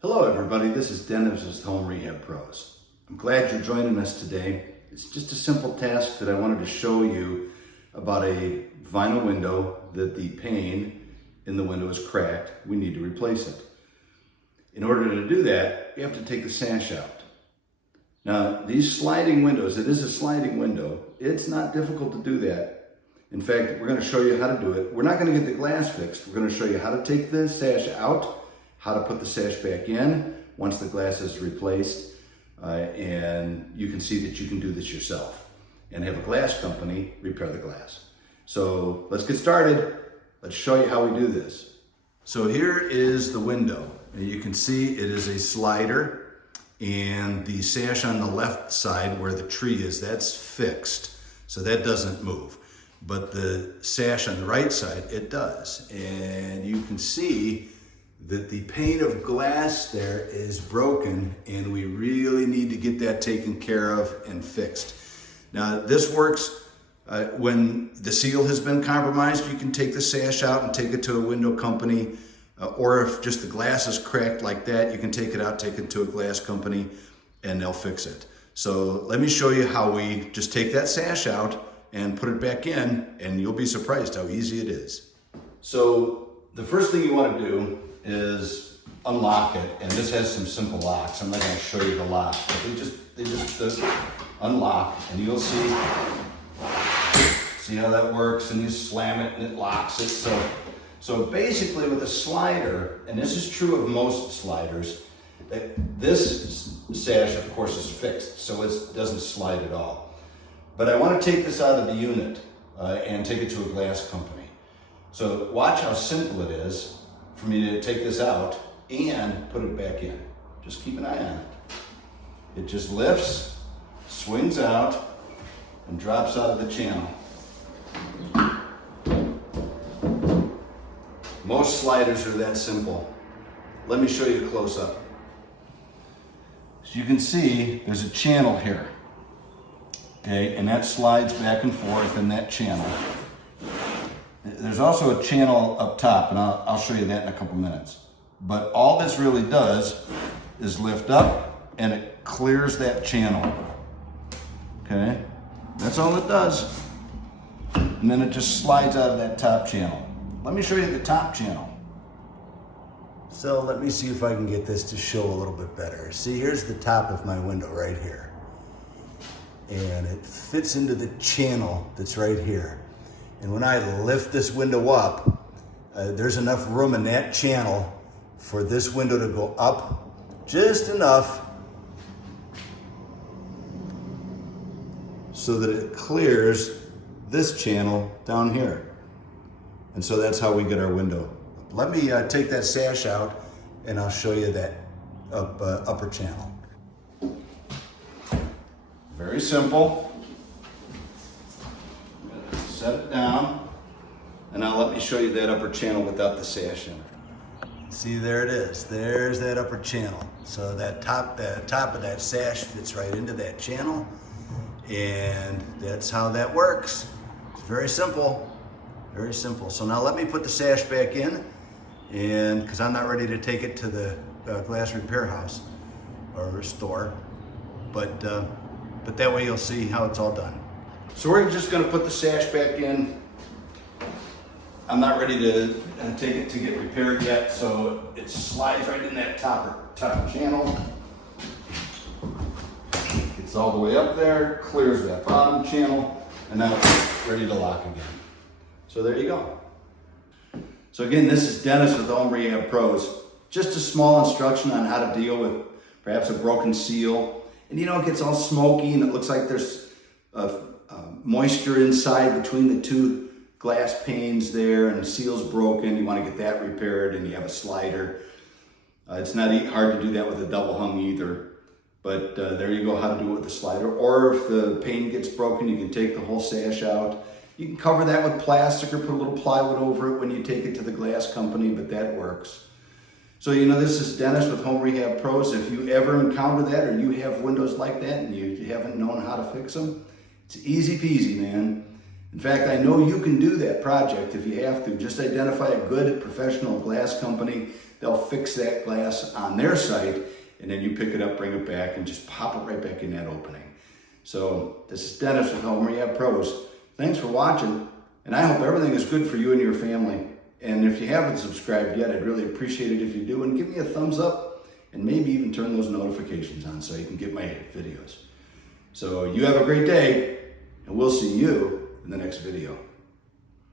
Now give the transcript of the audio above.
Hello everybody, this is Dennis with Home Rehab Pros. I'm glad you're joining us today. It's just a simple task that I wanted to show you about a vinyl window that the pane in the window is cracked. We need to replace it. In order to do that, you have to take the sash out. Now these sliding windows, it is a sliding window. It's not difficult to do that. In fact, we're going to show you how to do it. We're not going to get the glass fixed. We're going to show you how to take the sash out, how to put the sash back in once the glass is replaced, and you can see that you can do this yourself and have a glass company repair the glass. So let's get started. Let's show you how we do this. So here is the window. And you can see it is a slider, and the sash on the left side where the tree is, that's fixed, so that doesn't move. But the sash on the right side, it does. And you can see that the pane of glass there is broken, and we really need to get that taken care of and fixed. Now this works when the seal has been compromised. You can take the sash out and take it to a window company, or if just the glass is cracked like that, you can take it out, take it to a glass company, and they'll fix it. So let me show you how we just take that sash out and put it back in, and you'll be surprised how easy it is. So the first thing you want to do is unlock it, and this has some simple locks. I'm not going to show you the locks, but they just unlock, and you'll see how that works, and you slam it and it locks it. So basically with a slider, and this is true of most sliders, this sash of course is fixed, so it doesn't slide at all. But I want to take this out of the unit and take it to a glass company. So watch how simple it is for me to take this out and put it back in. Just keep an eye on it. It just lifts, swings out, and drops out of the channel. Most sliders are that simple. Let me show you a close-up. So you can see there's a channel here, okay, and that slides back and forth in that channel. There's also a channel up top, and I'll show you that in a couple minutes. But all this really does is lift up, and it clears that channel. Okay, that's all it does. And then it just slides out of that top channel. Let me show you the top channel. So let me see if I can get this to show a little bit better. See, here's the top of my window right here. And it fits into the channel that's right here. And when I lift this window up, there's enough room in that channel for this window to go up just enough so that it clears this channel down here. And so that's how we get our window. Let me take that sash out, and I'll show you that upper channel. Very simple. Set it down, and now let me show you that upper channel without the sash in it. See, there it is. There's that upper channel. So the top of that sash fits right into that channel, and that's how that works. It's very simple, very simple. So now let me put the sash back in, and because I'm not ready to take it to the glass repair house or store, but that way you'll see how it's all done. So we're just going to put the sash back in. I'm not ready to take it to get repaired yet, so it slides right in that top channel. Gets all the way up there, clears that bottom channel, and now it's ready to lock again. So there you go. So again, this is Dennis with Home Rehab Pros. Just a small instruction on how to deal with perhaps a broken seal. And it gets all smoky, and it looks like there's moisture inside between the two glass panes there, and the seal's broken. You want to get that repaired, and you have a slider. It's not hard to do that with a double hung either, but there you go, how to do it with the slider. Or if the pane gets broken, you can take the whole sash out. You can cover that with plastic or put a little plywood over it when you take it to the glass company, but that works. So this is Dennis with Home Rehab Pros. If you ever encounter that, or you have windows like that and you haven't known how to fix them, it's easy peasy, man. In fact, I know you can do that project if you have to. Just identify a good professional glass company they'll fix that glass on their site, and then you pick it up, bring it back, and just pop it right back in that opening. So this is Dennis with Home Rehab Pros. Thanks for watching, and I hope everything is good for you and your family. And if you haven't subscribed yet, I'd really appreciate it if you do, and give me a thumbs up, and maybe even turn those notifications on so you can get my videos. So you have a great day, and we'll see you in the next video.